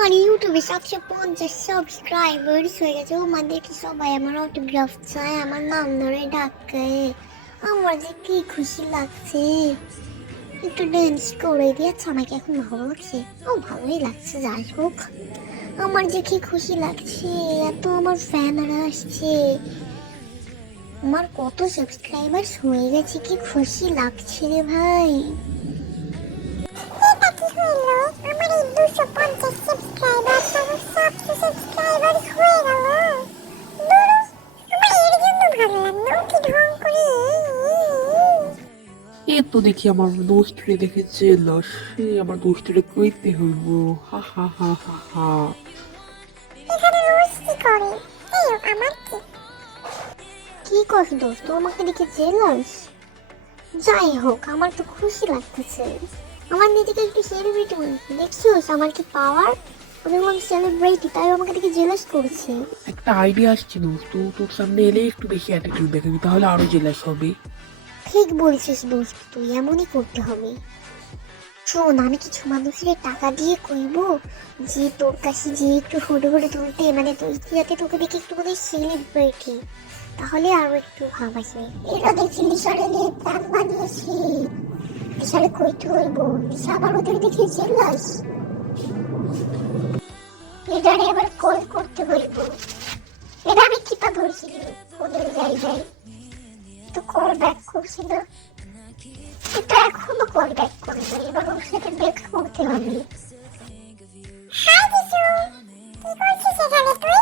আমার ইউটিউবে 750 সাবস্ক্রাইবার্স হয়ে গেছে। আমাদেরকে সবাই আমার অটোগ্রাফ চায়, আমার নাম ধরে ডাকে। আমার যে কি খুশি লাগছে। একটু ড্যান্স করে দিয়েছে, আমাকে এখন ভালো লাগছে। ও ভালোই লাগছে, যাই হোক। আমার যে কি খুশি লাগছে, এত আমার ফ্যানরা আসছে, আমার কত সাবস্ক্রাইবার্স হয়ে গেছে, কি খুশি লাগছে রে ভাই। এটা কি হলো? আমার এই 250 সাবস্ক্রাইবার, আমার 700 সাবস্ক্রাইবার হয়ে গেল। আমার এর জন্য ভালো লাগলো কি ঢং করে। এ তো দেখি আমার দোস্তরে দেখেছে সে আমার দোস্তরে কইতে হইব। হা হা হা হা হা। এখানে রোজ কি করে? এই আমার কি করছ দোস্ত, আমাকে দেখে জেলাস? যাই হোক, আমার তো খুশি লাগতেছে। আমার নিজেকে একটু সেলিব্রিটি বলছি, দেখছিস আমার কি পাওয়ার। আমি বললাম সেলিব্রিটি, তাই আমাকে দেখে জেলাস করছে। একটা আইডিয়া আসছে দোস্ত, তোর সামনে এলে একটু বেশি অ্যাটিটিউড দেখাবি, তাহলে আরো জেলাস হবে। ঠিক বলছিস দোস্ত, তুই এমনই করতে হবে। শোন, আমি কিছু মানুষের টাকা দিয়ে কইব যে তোর কাছে যে একটু ফটো ফটো তুলতে, মানে তুই যাতে তোকে দেখে একটু বলে সেলিব্রিটি, তাহলে আরো একটু ভাব আসবে। এটা দেখছি লিসারে নিয়ে প্ল্যান বানিয়েছি। লিসারে কইতে হইব, লিসা আবার ওদের দেখে জেলাস। এটারে এবার কল করতে হইব। এটা আমি কিতা ধরছি ওদের যাই তো কল ব্যাক করছিল, এটা এখনো কল ব্যাক করবে। এবার ওর সাথে দেখা করতে হবে। হাই দিশু, কি করছিস এখানে তুই?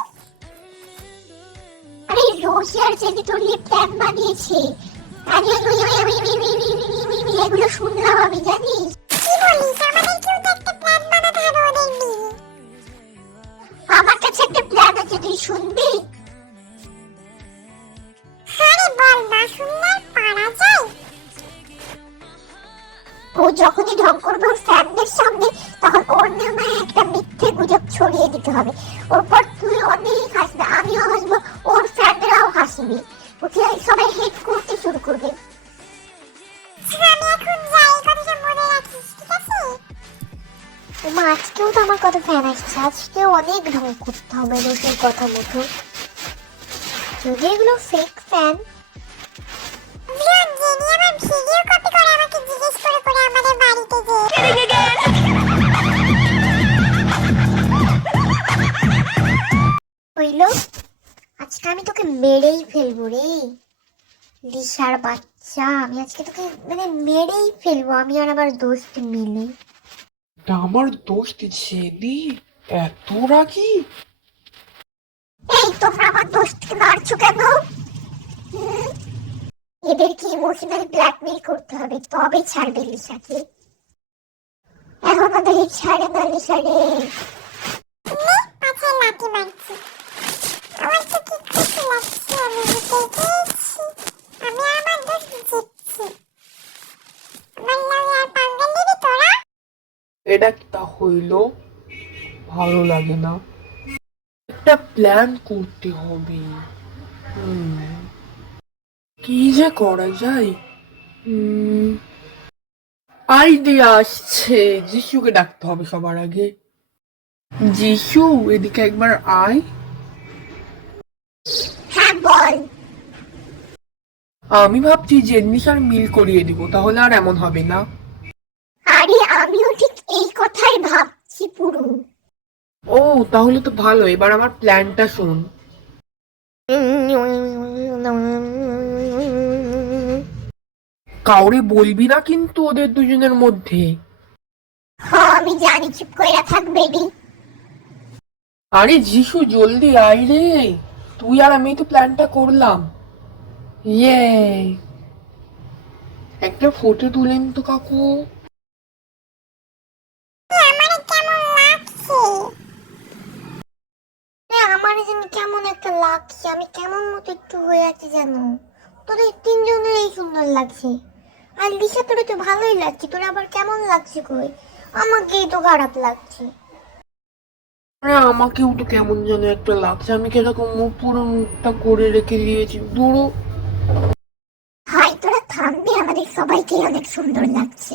আরে রোশিয়ার যে তোর নিয়ে প্ল্যান বানিয়েছে, আমি এগুলো শুনলাম, আমি জানিস। কি বলিস? আমাদের কেউ তো একটা প্ল্যান বানাতে হবে ওদের নিয়ে। আমার কাছে একটা প্ল্যান আছে, তুই শুনবি? আরে বল না, শুনলে পারা যায়। ও যখনই ঢং করবে ওর ফ্যানদের সামনে, তখন ওর নামে একটা মিথ্যে গুজব ছড়িয়ে দিতে হবে। ওরপর তুই অনেক হাসবে, আমিও হাসবো, ওর ফ্যানরাও হাসবে, ওকে সবাই হেট করতে শুরু করবে। আমি এখন যাই, কথাটা মনে রাখিস, ঠিক আছে? মা, আজকেও তো আমার কত ফ্যান আসছে, আজকেও অনেক ঢং করতে হবে রোজের কথা মতো, যদি এগুলো ফেক ফ্যান। আজকে আমি তোকে মেরেই ফেলবো রে লিসার বাচ্চা। আমি আজকে তোকে মানে মেরেই ফেলবো, আমি আর আমার দোস্ত মিলে। তা আমার দোস্ত জেনি এত রাগি? এই তোমরা আমার দোস্তকে মারছো কেন? এদেরকে ইমোশনালি ব্ল্যাকমেল করতে হবে, তবে ছাড়বে লিসাকে। এখন ওদের ছাড়ে না লিসারে। পাছায় লাঠি মারছি, আমার তো কি খুশি লাগছে, আমি জিতে গেছি, আমি আমার দোস্ত জিতছি। আমার লাগে আর পাঙ্গা নিবি তোরা? এটা কি তা হইল? ভালো লাগে না। একটা প্ল্যান করতে হবে। কি যে করা যায়? আইডিয়া আসছে, যিশুকে ডাকতে হবে সবার আগে। যিশু, এদিকে একবার আয়। হ্যাঁ বল। আমি ভাবছি জেন্নিসার মিল করিয়ে দিব, তাহলে আর এমন হবে না। আরে আমিও ঠিক এই কথাই ভাবছি পুরো। ও তাহলে তো ভালো, এবার আমার প্ল্যানটা শোন। কাউরে বলবি না কিন্তু ওদের দুজনের মধ্যে। আমি জানি, চুপ কইরা থাক বেবি। আরে যিশু জলদি আয় রে, তুই আর আমি তো প্ল্যানটা করলাম। ইয়ে, একটা ফটো তুলেন তো কাকু। আমার যেন কেমন একটা লাগছে, আমি কেমন মতো একটু হয়ে আছি জানো। তোদের তিনজনের এই সুন্দর লাগছে, আর লিসা তোর তো ভালোই লাগছে, তোর আবার কেমন লাগছে কই? আমাকেই তো খারাপ লাগছে। আরে আমাকেও তো কেমন যেন একটা লাগছে, আমি কিরকম মুখ পুরো মুখটা করে রেখে দিয়েছি দূরও। হাই তোরা থামবি, আমাদের সবাইকে অনেক সুন্দর লাগছে।